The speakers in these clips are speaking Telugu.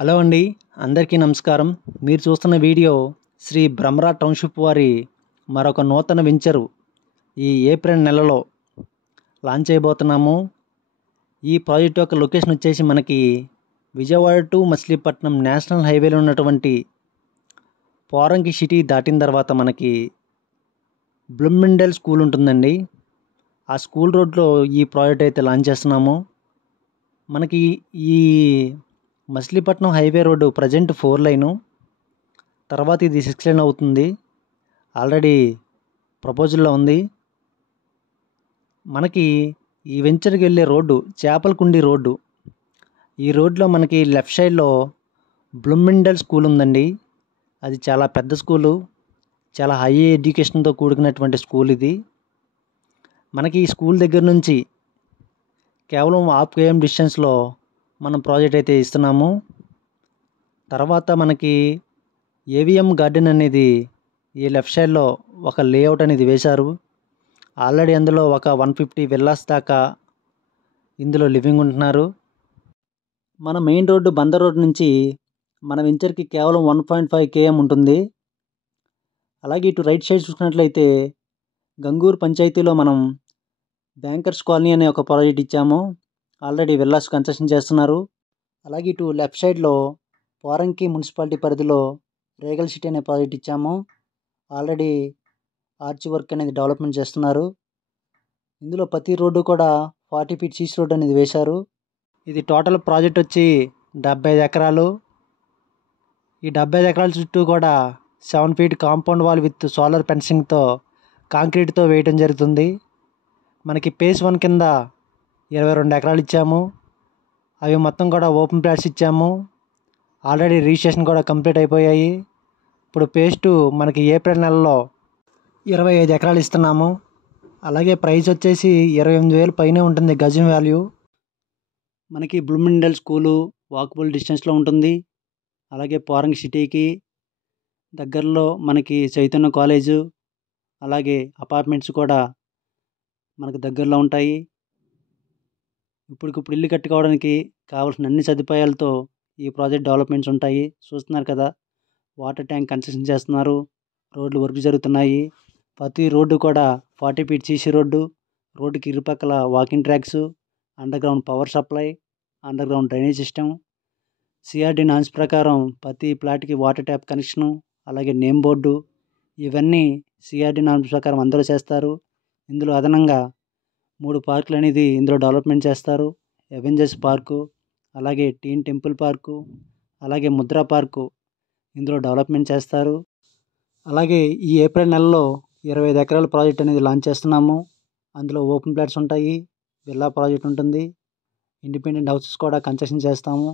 హలో అండి, అందరికీ నమస్కారం. మీరు చూస్తున్న వీడియో శ్రీ భ్రమరా టౌన్షిప్ వారి మరొక నూతన వెంచరు ఈ ఏప్రిల్ నెలలో లాంచ్ చేయబోతున్నాము. ఈ ప్రాజెక్ట్ యొక్క లొకేషన్ వచ్చేసి మనకి విజయవాడ టు మచిలీపట్నం నేషనల్ హైవేలో ఉన్నటువంటి పోరంకి సిటీ దాటిన తర్వాత మనకి బ్లూమెండల్ స్కూల్ ఉంటుందండి. ఆ స్కూల్ రోడ్లో ఈ ప్రాజెక్ట్ అయితే లాంచ్ చేస్తున్నాము. మనకి ఈ Machilipatnam highway road present 4 line, తర్వాత ఇది 6 లైన్ అవుతుంది. ఆల్రెడీ ప్రపోజల్లో ఉంది. మనకి ఈ వెంచర్కి వెళ్ళే రోడ్డు చేపలకుండి రోడ్డు. ఈ రోడ్లో మనకి లెఫ్ట్ సైడ్లో బ్లూమెండల్ స్కూల్ ఉందండి. అది చాలా పెద్ద స్కూలు, చాలా హై ఎడ్యుకేషన్తో కూడుకున్నటువంటి స్కూల్ ఇది. మనకి ఈ స్కూల్ దగ్గర నుంచి కేవలం 1/2 km డిస్టెన్స్లో మనం ప్రాజెక్ట్ అయితే ఇస్తున్నాము. తర్వాత మనకి ఏవిఎం గార్డెన్ అనేది ఈ లెఫ్ట్ సైడ్లో ఒక లేఅవుట్ అనేది వేశారు. ఆల్రెడీ అందులో ఒక 150 విల్లాస్ దాకా ఇందులో లివింగ్ ఉంటున్నారు. మన మెయిన్ రోడ్డు బందర్ రోడ్ నుంచి మన వెంచర్కి కేవలం 1.5 km ఉంటుంది. అలాగే ఇటు రైట్ సైడ్ చూసినట్లయితే గంగూరు పంచాయతీలో మనం బ్యాంకర్స్ కాలనీ అనే ఒక ప్రాజెక్ట్ ఇచ్చాము. ఆల్రెడీ విల్లాస్ కన్స్ట్రక్షన్ చేస్తున్నారు. అలాగే ఇటు లెఫ్ట్ సైడ్లో పోరంకి మున్సిపాలిటీ పరిధిలో రేగల్ సిటీ అనే ప్రాజెక్ట్ ఇచ్చాము. ఆల్రెడీ ఆర్చ్ వర్క్ అనేది డెవలప్మెంట్ చేస్తున్నారు. ఇందులో ప్రతి రోడ్డు కూడా 40 feet సీసీ రోడ్ అనేది వేశారు. ఇది టోటల్ ప్రాజెక్ట్ వచ్చి 75 ఎకరాలు. ఈ 75 ఎకరాల చుట్టూ కూడా 7 feet compound wall with solar ఫెన్సింగ్తో కాంక్రీట్తో వేయడం జరుగుతుంది. మనకి phase 1 కింద 22 ఎకరాలు ఇచ్చాము. అవి మొత్తం కూడా ఓపెన్ ప్లాట్స్ ఇచ్చాము. ఆల్రెడీ రిజిస్ట్రేషన్ కూడా కంప్లీట్ అయిపోయాయి. ఇప్పుడు phase 2 మనకి ఏప్రిల్ నెలలో 25 ఎకరాలు ఇస్తున్నాము. అలాగే ప్రైస్ వచ్చేసి 28,000 పైనే ఉంటుంది గజం వాల్యూ. మనకి బ్లూమెండల్ స్కూలు వాకబుల్ డిస్టెన్స్లో ఉంటుంది. అలాగే పోరంకి సిటీకి దగ్గరలో మనకి చైతన్య కాలేజు, అలాగే అపార్ట్మెంట్స్ కూడా మనకు దగ్గరలో ఉంటాయి. ఇప్పటికిప్పుడు ఇల్లు కట్టుకోవడానికి కావాల్సిన అన్ని సదుపాయాలతో ఈ ప్రాజెక్ట్ డెవలప్మెంట్స్ ఉంటాయి. చూస్తున్నారు కదా, వాటర్ ట్యాంక్ కన్స్ట్రక్షన్ చేస్తున్నారు, రోడ్లు వర్క్ జరుగుతున్నాయి. ప్రతి రోడ్డు కూడా 40 feet సీసీ రోడ్డు. రోడ్డుకి ఇరుపక్కల walking tracks, underground power supply, underground drainage system, CRD norms ప్రకారం ప్రతి ప్లాట్కి వాటర్ ట్యాప్ కనెక్షను, అలాగే నేమ్ బోర్డు, ఇవన్నీ సిఆర్డి నామ్స్ ప్రకారం అందరూ చేస్తారు. ఇందులో అదనంగా 3 పార్కులు అనేది ఇందులో డెవలప్మెంట్ చేస్తారు. అవెంజర్స్ పార్కు, అలాగే టీన్ టెంపుల్ పార్కు, అలాగే ముద్రా పార్కు ఇందులో డెవలప్మెంట్ చేస్తారు. అలాగే ఈ ఏప్రిల్ నెలలో 25 ఎకరాల ప్రాజెక్ట్ అనేది లాంచ్ చేస్తున్నాము. అందులో ఓపెన్ ప్లాట్స్ ఉంటాయి, విల్లా ప్రాజెక్ట్ ఉంటుంది, ఇండిపెండెంట్ హౌసెస్ కూడా కన్స్ట్రక్షన్ చేస్తాము.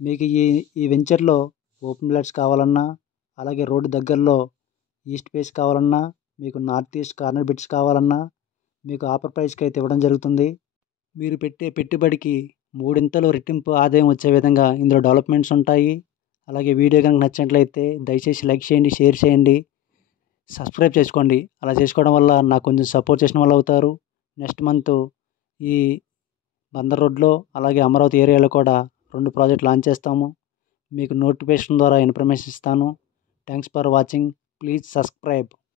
మీకు ఈ వెంచర్లో ఓపెన్ ప్లాట్స్ కావాలన్నా, అలాగే రోడ్డు దగ్గరలో ఈస్ట్ ఫేస్ కావాలన్నా, మీకు నార్త్ ఈస్ట్ కార్నర్ బిట్స్ కావాలన్నా మీకు ఆఫర్ ప్రైస్కి అయితే ఇవ్వడం జరుగుతుంది. మీరు పెట్టే పెట్టుబడికి 3 రెట్టింపు ఆదాయం వచ్చే విధంగా ఇందులో డెవలప్మెంట్స్ ఉంటాయి. అలాగే వీడియో కనుక నచ్చినట్లయితే దయచేసి లైక్ చేయండి, షేర్ చేయండి, సబ్స్క్రైబ్ చేసుకోండి. అలా చేసుకోవడం వల్ల నాకు కొంచెం సపోర్ట్ చేసిన వాళ్ళు అవుతారు. నెక్స్ట్ మంత్ ఈ బందర్ రోడ్లో అలాగే అమరావతి ఏరియాలో కూడా 2 ప్రాజెక్ట్ లాంచ్ చేస్తాము. మీకు నోటిఫికేషన్ ద్వారా ఇన్ఫర్మేషన్ ఇస్తాను. Thanks for watching. Please subscribe.